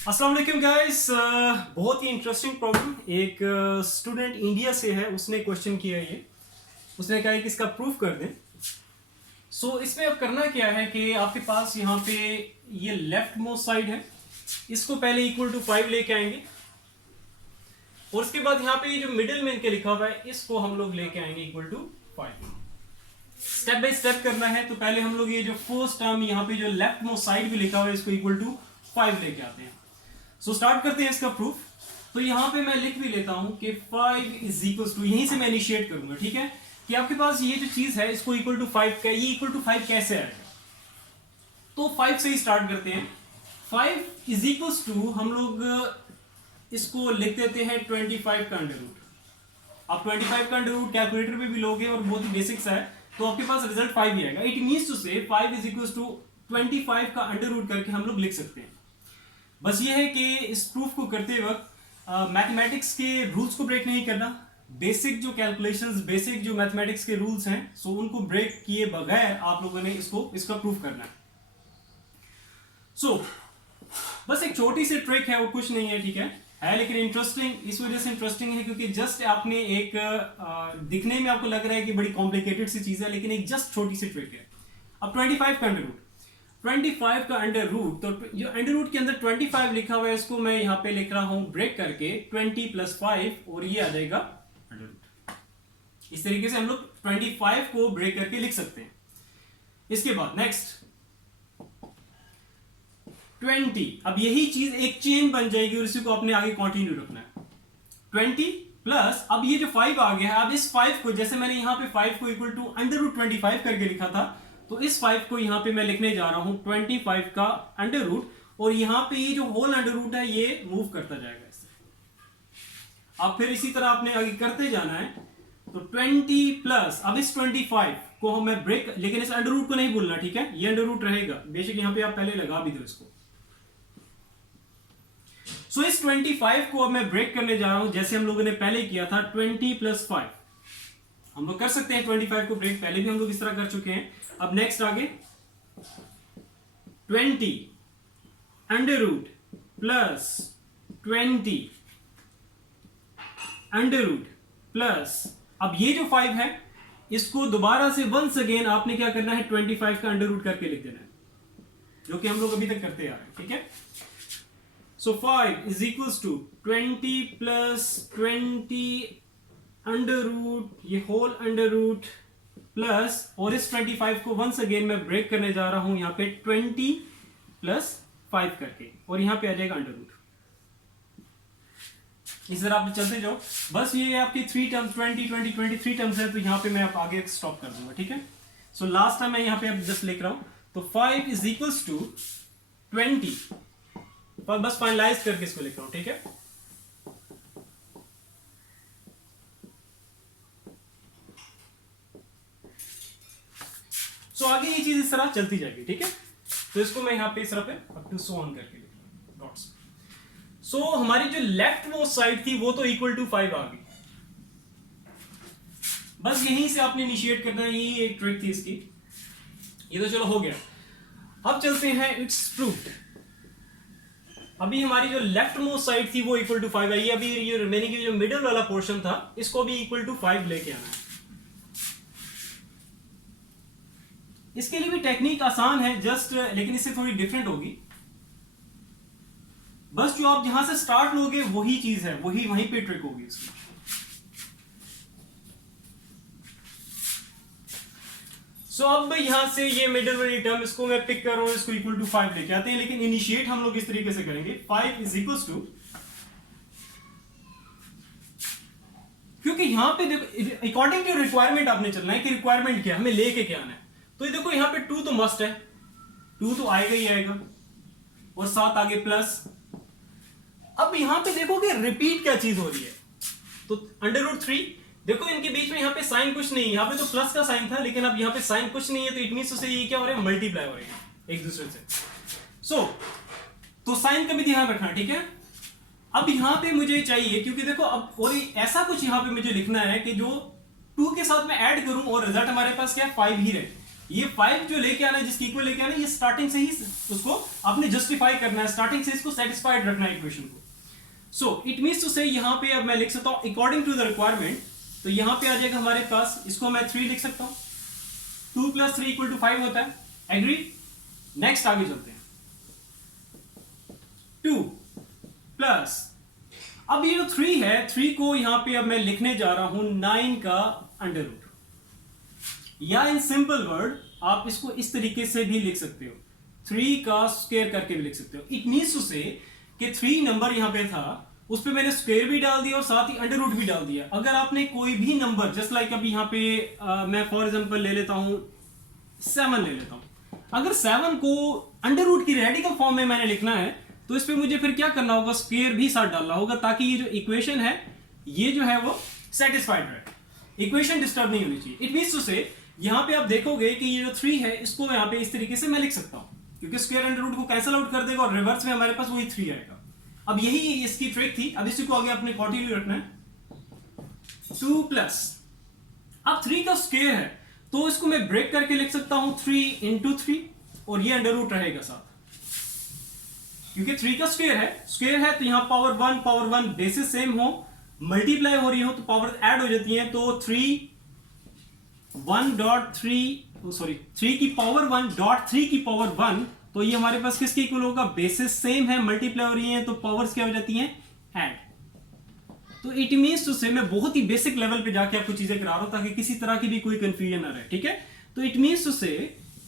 अस्सलाम वालेकुम गाइस। बहुत ही इंटरेस्टिंग प्रॉब्लम। एक स्टूडेंट इंडिया से है, उसने क्वेश्चन किया ये। उसने कहा है कि इसका प्रूफ कर दें। इसमें अब करना क्या है कि आपके पास यहाँ पे ये लेफ्ट मोस्ट साइड है, इसको पहले इक्वल टू 5 लेके आएंगे और उसके बाद यहाँ पे ये जो मिडिल में इनके लिखा हुआ है इसको हम लोग लेके आएंगे equal to 5। Step by step करना है। तो पहले हम लोग ये जो फर्स्ट टर्म यहाँ पे जो लेफ्ट मोस्ट साइड भी लिखा हुआ है इसको इक्वल टू 5 लेके आते हैं। स्टार्ट करते हैं इसका प्रूफ। तो यहां पे मैं लिख भी लेता हूं कि 5 इज इक्वल टू, यहीं से मैं इनिशिएट करूंगा, ठीक है, कि आपके पास ये जो चीज है इसको इक्वल टू 5 का, ये इक्वल टू 5 कैसे आएगा। तो 5 से ही स्टार्ट करते हैं। 5 इज इक्वल टू हम लोग इसको लिख देते हैं 25 का अंडर रूट। आप 25 का अंडर रूट कैलकुलेटर पे भी लोगे और बहुत ही बेसिक सा है, तो आपके पास रिजल्ट 5 ही आएगा। इट मीन्स टू से 5 इज इक्वल टू 25 का अंडर रूट करके हम लोग लिख सकते हैं। बस ये है कि इस प्रूफ को करते वक्त मैथमेटिक्स के रूल्स को ब्रेक नहीं करना। बेसिक जो कैलकुलेशंस, बेसिक जो मैथमेटिक्स के रूल्स हैं, उनको ब्रेक किए बगैर आप लोगों ने इसका प्रूफ करना है। बस एक छोटी सी ट्रिक है, वो कुछ नहीं है, ठीक है लेकिन इंटरेस्टिंग इस वजह से इंटरेस्टिंग है क्योंकि जस्ट आपने एक दिखने में आपको लग रहा है कि बड़ी कॉम्प्लिकेटेड सी चीज है, लेकिन एक जस्ट छोटी सी ट्रिक है। अब 25 का अंडर रूट, 25 का अंडर रूट, तो जो अंडर रूट के अंदर 25 लिखा हुआ है इसको मैं यहां पे लिख रहा हूं ब्रेक करके 20 + 5 और ये आ जाएगा अंडर रूट। इस तरीके से हम लोग 25 को ब्रेक करके लिख सकते हैं। इसके बाद नेक्स्ट 20, अब यही चीज एक चेन बन जाएगी और इसी को आपने आगे कंटिन्यू रखना है। 20 प्लस अब ये जो 5 आ गया है, अब इस 5 को जैसे मैंने यहां पे 5 को इक्वल टू अंडर रूट 25 करके लिखा था, तो इस 5 को यहां पे मैं लिखने जा रहा हूं 25 का अंडर रूट, और यहां पे ये जो होल अंडर रूट है ये मूव करता जाएगा इससे। अब फिर इसी तरह आपने आगे करते जाना है। तो 20 प्लस अब इस 25 को मैं ब्रेक, लेकिन इस अंडर रूट को नहीं भूलना, ठीक है, ये अंडर रूट रहेगा, बेशक यहां पे आप पहले लगा भी दो इसको। इस 25 को अब मैं ब्रेक करने जा रहा हूं जैसे हम लोगों ने पहले किया था। 20 + 5 हम लोग कर सकते हैं, 25 को ब्रेक पहले भी हम लोग इस तरह कर चुके हैं। अब नेक्स्ट आगे 20 under root plus 20 under root plus, अब ये जो 5 है इसको दोबारा से वंस अगेन आपने क्या करना है, 25 का अंडर रूट करके लिख देना है, जो कि हम लोग अभी तक करते आ रहे हैं, ठीक है। 5 is equal to 20 + 20 under root, ये होल अंडर रूट प्लस, और इस 25 को वंस अगेन मैं ब्रेक करने जा रहा हूं यहां पे 20 + 5 करके, और यहां पे आ जाएगा अंडर रूट। इस तरह आप चलते जाओ। बस ये आपकी 3 टर्म्स 20 20 23 टर्म्स है, तो यहां पे मैं आगे स्टॉप कर दूंगा, ठीक है। लास्ट टाइम मैं यहां पे अब जस्ट लिख रहा हूं। तो 5 इज इक्वल टू 20, पर बस फाइनलाइज करके इसको लिख रहा हूं, ठीक है। आगे ये चीज इस तरह चलती जाएगी, ठीक है। तो इसको मैं यहां पे इस तरह पे अप टू सो ऑन करके लिख रहा हूं डॉट्स। हमारी जो लेफ्ट मोस्ट साइड थी वो तो इक्वल टू 5 आ गई। बस यहीं से आपने इनिशिएट करना है, यही एक ट्रिक थी इसकी। ये तो चलो हो गया। अब चलते हैं इट्स प्रूव्ड। अभी हमारी जो लेफ्ट मोस्ट साइड थी वो इक्वल टू 5 आई है। अभी ये रिमेनिंग जो मिडिल वाला पोर्शन था इसको भी इक्वल टू 5 लेके आना है। इसके लिए भी टेक्निक आसान है जस्ट, लेकिन इससे थोड़ी डिफरेंट होगी। बस जो आप जहां से स्टार्ट लोगे वही चीज है, वहीं पे ट्रिक होगी इसकी। अब यहां से ये मिडिल वाली टर्म इसको मैं पिक कर रहा हूं, इसको इक्वल टू 5 लेके आते हैं, लेकिन इनिशिएट हम लोग इस तरीके से करेंगे 5 इज इक्वल टू, क्योंकि यहां पे देखो अकॉर्डिंग टू रिक्वायरमेंट आपने चलना है कि रिक्वायरमेंट क्या है, हमें लेके क्या आना है। तो ये देखो यहां पे 2 तो मस्ट है, 2 तो आएगा ही आएगा, और 7 आगे प्लस। अब यहां पे देखो कि रिपीट क्या चीज हो रही है। तो अंडर रूट 3, देखो इनके बीच में यहां पे साइन कुछ नहीं है, यहां पे तो प्लस का साइन था, लेकिन अब यहां पे साइन कुछ नहीं है, तो इट मींस से ये क्या हो रहा है, मल्टीप्लाई हो रहे हैं एक दूसरे से। तो साइन का भी ध्यान रखना, ठीक है। अब यहां पे मुझे चाहिए, क्योंकि देखो अब और ऐसा कुछ यहां पे मुझे लिखना है कि जो 2 के साथ मैं ऐड करूं और रिजल्ट हमारे पास क्या 5 ही रहे। ये 5 जो लेके आना है, जिसकी इक्वल लेके आना है, ये स्टार्टिंग से ही उसको आपने जस्टिफाई करना है, स्टार्टिंग से इसको सेटिस्फाइड रखना है इक्वेशन को। सो इट मींस टू से यहां पे अब मैं लिख सकता हूं अकॉर्डिंग टू द रिक्वायरमेंट, तो यहां पे आ जाएगा हमारे पास, इसको मैं 3 लिख सकता हूं, 2 + 3 = 5 होता है। एग्री? नेक्स्ट आगे चलते हैं। 2 प्लस, अब ये जो 3 है, 3 को यहां पे अब मैं लिखने जा रहा हूं 9 का अंडर रूट, या इन सिंपल वर्ड आप इसको इस तरीके से भी लिख सकते हो, 3 का स्क्वायर करके भी लिख सकते हो। इट मींस टू से कि 3 नंबर यहां पे था, उस पे मैंने स्क्वायर भी डाल दिया और साथ ही अंडर रूट भी डाल दिया। अगर आपने कोई भी नंबर, जस्ट लाइक अभी यहां पे मैं फॉर एग्जांपल ले लेता हूं 7 ले लेता हूं, अगर 7 को अंडर रूट की रेडिकल फॉर्म में मैंने लिखना है तो इस पे मुझे फिर क्या करना होगा, स्क्वायर भी साथ डालना होगा, ताकि ये जो इक्वेशन है ये जो है वो सेटिस्फाइड रहे, इक्वेशन डिस्टर्ब नहीं होनी चाहिए। इट मींस टू से यहां पे आप देखोगे कि ये जो 3 है, इसको यहां पे इस तरीके से मैं लिख सकता हूं, क्योंकि स्क्वायर अंडर रूट को कैंसिल आउट कर देगा और रिवर्स में हमारे पास वही 3 आएगा। अब यही इसकी ट्रिक थी। अब इसी को आगे अपने कंटिन्यू रखना है। 2 प्लस, अब 3 का स्क्वायर है तो इसको मैं ब्रेक करके लिख सकता हूं 3 × 3, और ये अंडर रूट रहेगा साथ, क्योंकि 3 का स्क्वायर है तो यहां पावर 1 बेसिस सेम हो, मल्टीप्लाई हो रही हो तो पावर ऐड हो जाती है, तो 3 की पावर 1.3 की पावर 1, तो ये हमारे पास किसके इक्वल होगा, बेसिस सेम है, मल्टीप्लाई हो रही है तो पावर्स क्या हो जाती हैं, ऐड। तो इट मींस टू से मैं बहुत ही बेसिक लेवल पे जाके आपको चीजें करा रहा हूं ताकि किसी तरह की भी कोई कंफ्यूजन ना रहे, ठीक है। तो इट मींस टू से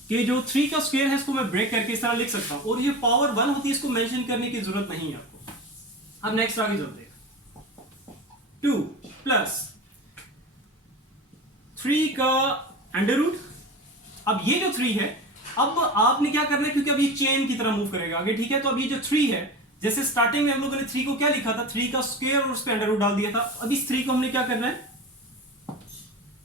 कि जो 3 का स्क्वायर है इसको मैं ब्रेक करके इस तरह लिख सकता हूं, और ये पावर 1 होती है, इसको मेंशन करने की जरूरत नहीं है आपको। अब नेक्स्ट आगे चलते हैं। 2 प्लस 3 का अंडर रूट, अब ये जो 3 है, अब आपने क्या करना है, क्योंकि अब ये चेन की तरह मूव करेगा आगे, ठीक है। तो अब ये जो 3 है, जैसे स्टार्टिंग में हम लोगों ने 3 को क्या लिखा था, 3 का स्क्वायर और उस पे अंडर रूट डाल दिया था। अब इस 3 को हमने क्या करना है,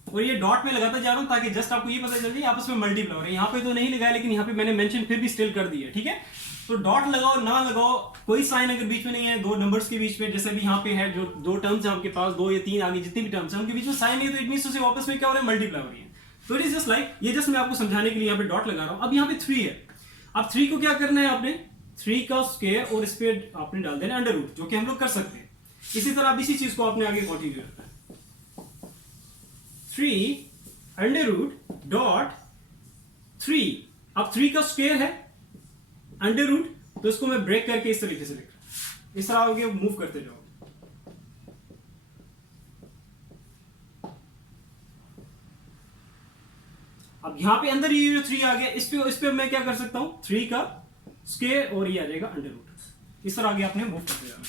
और ये डॉट में लगाता जा रहा हूं ताकि जस्ट आपको ये पता चल जाए आपस में मल्टीप्लाई हो रहा है। यहां पे तो नहीं लगाया, लेकिन यहां पे मैंने मेंशन फिर भी स्टिल कर दिया, ठीक है। तो डॉट लगाओ ना लगाओ, कोई साइन अगर बीच में नहीं है, दो नंबर्स के बीच में, जैसे भी यहाँ पे है जो 2 टर्म्स है आपके पास, 2 या 3 आगे जितनी भी टर्म्स है उनके बीच में साइन नहीं है, तो इट मींस उसे वापस में क्या हो रहा है, मल्टीप्लाई हो रही है। तो इट इज जस्ट लाइक, ये जस्ट मैं आपको समझाने के लिए यहाँ पे डॉट लगा रहा हूं। अब यहाँ पे 3 है, अब 3 को क्या करना है आपने, 3 का स्क्वायर और इस पे आपने डाल देना अंडर रूट, जो कि हम लोग कर सकते हैं। इसी तरह अब इसी चीज को आपने आगे कंटिन्यू करना है। 3 अंडर रूट डॉट 3, अब 3 का स्क्वायर है अंडर रूट, तो इसको मैं ब्रेक करके इस तरीके से लिख रहा हूं, इस तरह आगे मूव करते जाओ। अब यहां पे अंदर ये जो 3 आ गया, इस पे मैं क्या कर सकता हूं, 3 का स्क्वायर और ये आ जाएगा अंडर रूट, इस तरह आगे आपने मूव करते जाना।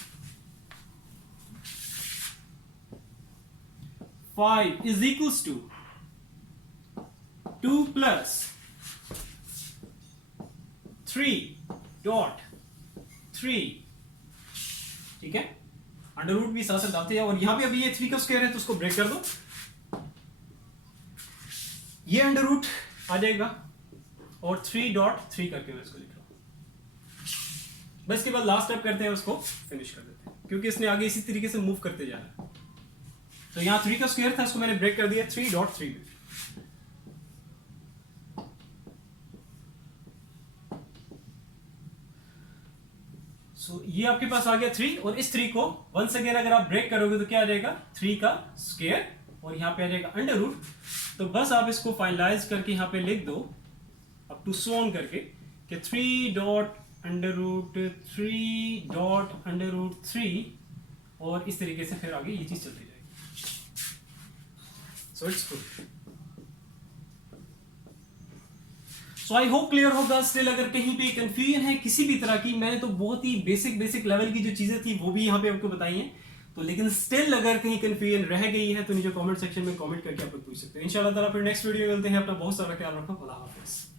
5 इज इक्वल्स टू 2 प्लस 3.3, ठीक है। अंडर रूट भी साथ साथ डालते जाओ, और यहां पे अभी ये 3 का स्क्वायर है तो उसको ब्रेक कर दो, ये अंडर रूट आ जाएगा, और 3.3 करके मैं इसको लिख रहा हूं। बस के बाद लास्ट स्टेप करते हैं, उसको फिनिश कर देते हैं, क्योंकि इसने आगे इसी तरीके से मूव करते जाना है। तो यहां 3 का स्क्वायर था, इसको मैंने ब्रेक कर दिया 3.3 में। So, ये आपके पास आ गया 3, और इस 3 को वंस अगेन अगर आप ब्रेक करोगे तो क्या आ जाएगा, 3 का स्क्वायर, और यहां पे आ जाएगा अंडर रूट। तो बस आप इसको फाइनलाइज करके यहां पे लिख दो, अप टू सो ऑन करके, कि 3.3, और इस तरीके से फिर आगे ये चीज चलती जाएगी। So it's good. So I hope clear होगा। स्टिल अगर कहीं पे कंफ्यूजन है किसी भी तरह की, मैंने तो बहुत ही बेसिक लेवल की जो चीजें थी वो भी यहाँ पे आपको बताई हैं, तो लेकिन स्टिल अगर कहीं कंफ्यूजन रह गई है तो नीचे कमेंट सेक्शन में कमेंट करके आप लोग पूछ सकते हैं। इंशाल्लाह ताला फिर नेक्स्ट वीडियो में मिलते हैं। अपना बहुत सारा ख्याल रखो। अल्लाह हाफिज़।